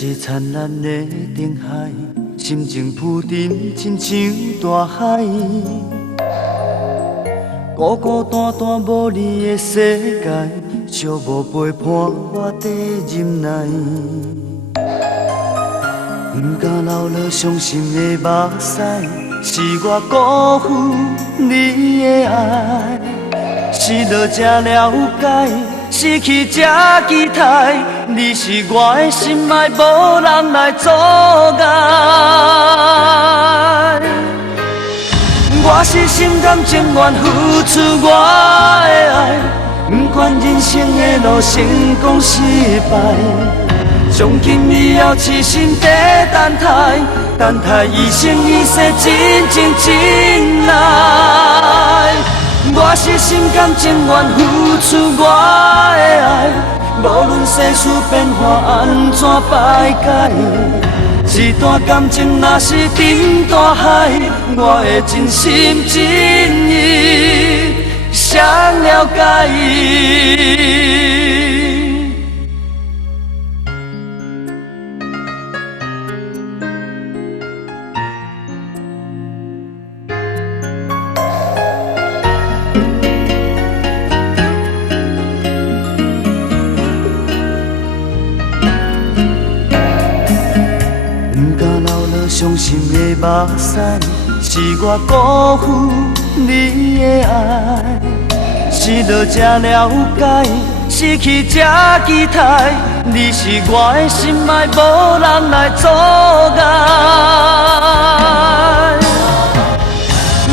是灿烂的定海，心情浮沉，亲像大海。孤孤单单无你的世界，寂寞陪伴我在忍耐。不敢流落伤心的目屎，是我辜负你的爱。失落才了解，失去才期待，你是我的心爱，无人来阻碍。我是心甘情愿付出我的爱，不管人生的路成功失败，从今以后痴心在等待，等待一生一世真情真爱。我是心甘情愿付出我的爱，无论世事变化安怎摆解，一段感情若是沉大海，我会真心真意想了解伊。伤心的目屎，是我辜负你的爱。失落才了解，失去才期待，你是我的心爱，无人来阻碍。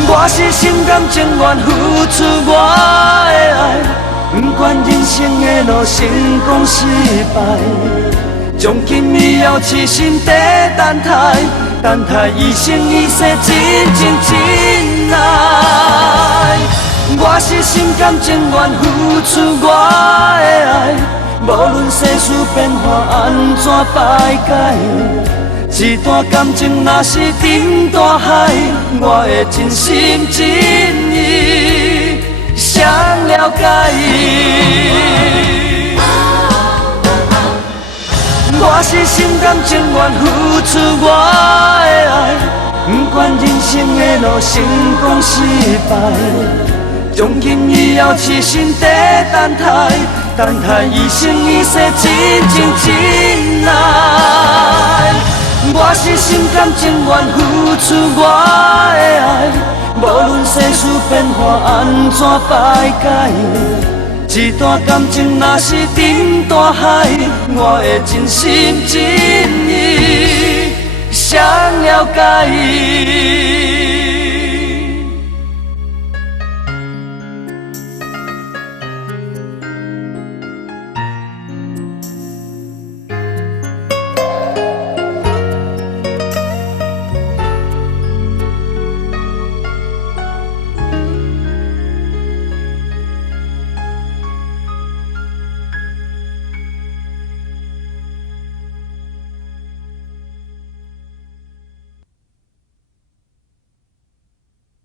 我是心甘情愿付出我的爱，不管人生的路成功失败。从今以后，痴心在等待，等待一生一世真情真爱。我是心甘情愿付出我的爱，无论世事变化安怎摆解，一段感情若是沉大海，我会真心真意想了解伊。我是心甘情愿付出我的爱，不管人生的路成功失败，从今以后痴心在等待，等待一生一世真情真爱。我是心甘情愿付出我的爱，无论世事变化安怎摆解，一段感情若是沉大海，我会真心真意想了解伊。